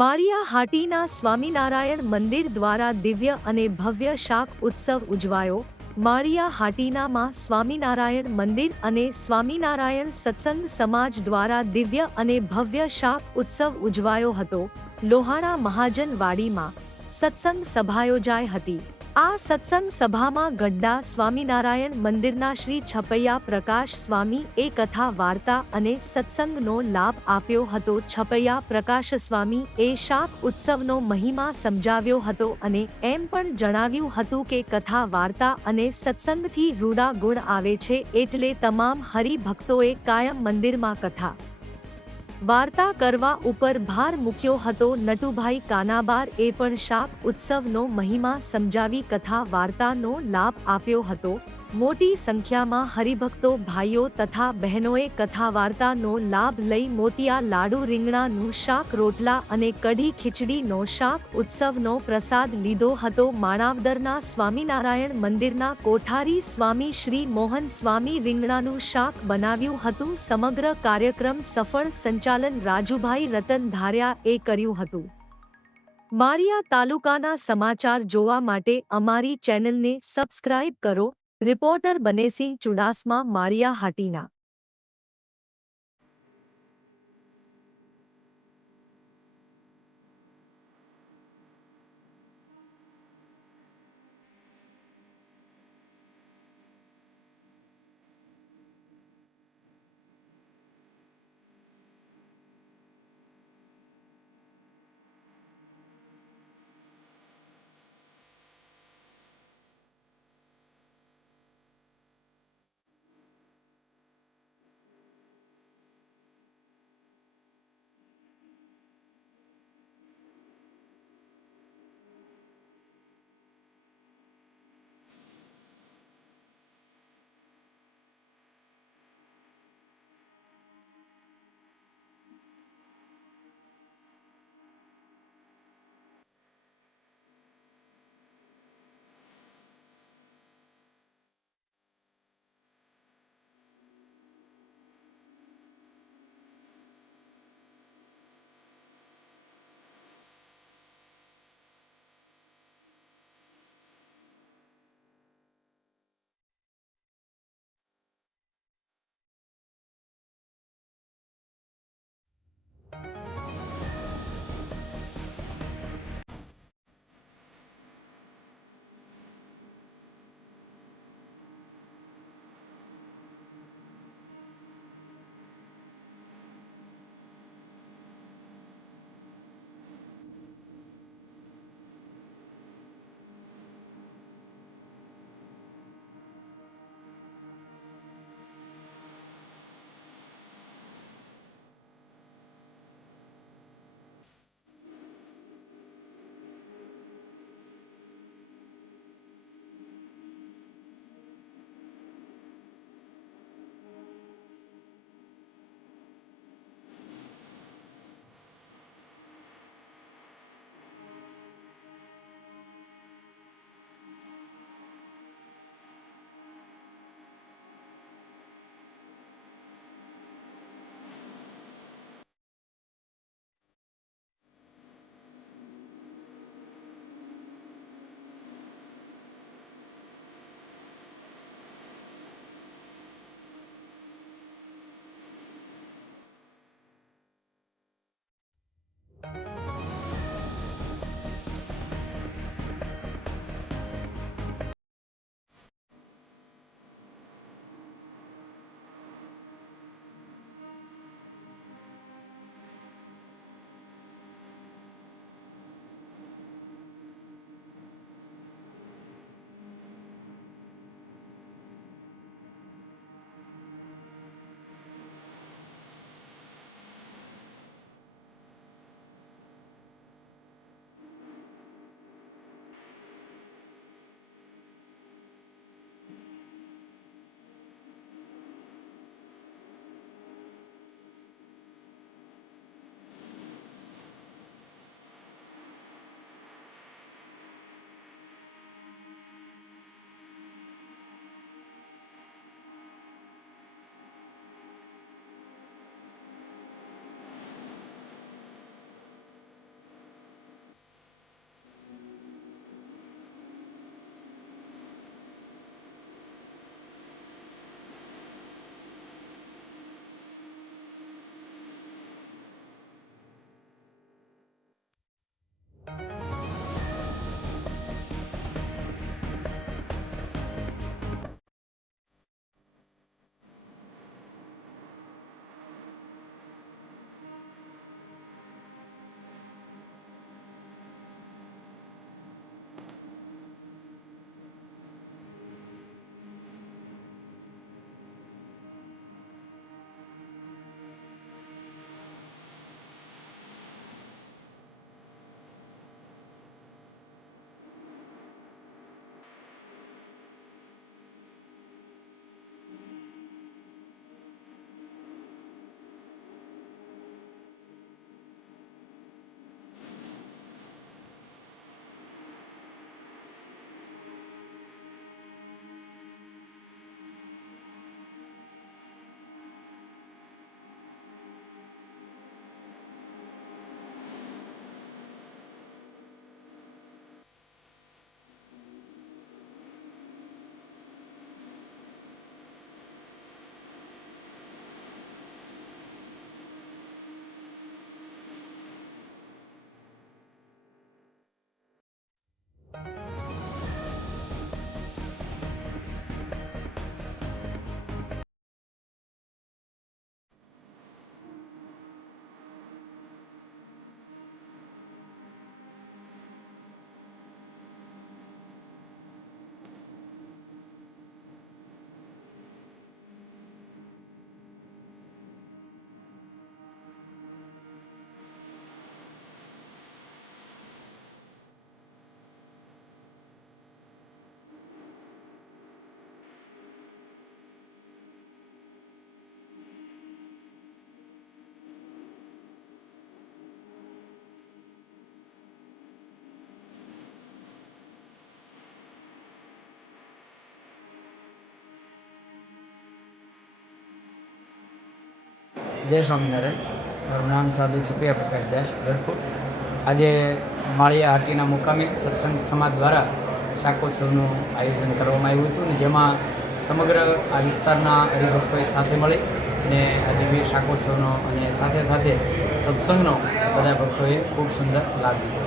માળિયા હાટીના સ્વામિનારાયણ મંદિર દ્વારા દિવ્ય અને ભવ્ય શાક ઉત્સવ ઉજવાયો. માળિયા હાટીના માં સ્વામિનારાયણ મંદિર અને સ્વામિનારાયણ સત્સંગ સમાજ દ્વારા દિવ્ય અને ભવ્ય શાક ઉત્સવ ઉજવાયો હતો. લોહાણા મહાજન વાડીમાં સત્સંગ સભા યોજાઈ હતી. આ સત્સંગ સભામાં ગઢડા સ્વામિનારાયણ મંદિરના શ્રી છપૈયા પ્રકાશ સ્વામી એ કથા વાર્તા અને સત્સંગનો લાભ આપ્યો હતો. છપૈયા પ્રકાશ સ્વામી એ શાક ઉત્સવનો મહિમા સમજાવ્યો હતો અને એમ પણ જણાવ્યું હતું કે કથા વાર્તા અને સત્સંગથી રૂડા ગુણ આવે છે, એટલે તમામ હરિભક્તોએ કાયમ મંદિરમાં કથા વાર્તા કરવા ઉપર ભાર મૂક્યો હતો. નટુભાઈ કાનાબાર એ પણ શાક ઉત્સવનો મહિમા સમજાવી કથા વાર્તાનો લાભ આપ્યો હતો. મોટી સંખ્યામાં હરિભક્તો ભાઈઓ તથા બહેનોએ કથા વાર્તાનો લાભ લઈ મોતિયા લાડુ, રીંગણાનું શાક, રોટલા અને કઢી ખીચડીનો શાક ઉત્સવનો પ્રસાદ લીધો હતો. માણાવદરના સ્વામિનારાયણ મંદિરના કોઠારી સ્વામી શ્રી મોહન સ્વામી રીંગણાનું શાક બનાવ્યું હતું. સમગ્ર કાર્યક્રમ સફળ સંચાલન રાજુભાઈ રતન ધાર્યા એ કર્યું હતું. માળિયા તાલુકાના સમાચાર જોવા માટે અમારી ચેનલને સબસ્ક્રાઇબ કરો. રિપોર્ટર બનેસિંહ ચુડાસમા, માળિયા હાટીના. જય સ્વામિનારાયણ. મારું નામ સાધુ સુપ્રિયા પ્રકાશદાસ ગઢપુર. આજે માળિયા હાટીના મુકામે સત્સંગ સમાજ દ્વારા શાકોત્સવનું આયોજન કરવામાં આવ્યું હતું ને જેમાં સમગ્ર આ વિસ્તારના હરિભક્તોએ સાથે મળી અને આ દિવ્ય શાકોત્સવનો અને સાથે સાથે સત્સંગનો બધા ભક્તોએ ખૂબ સુંદર લાભ લીધો.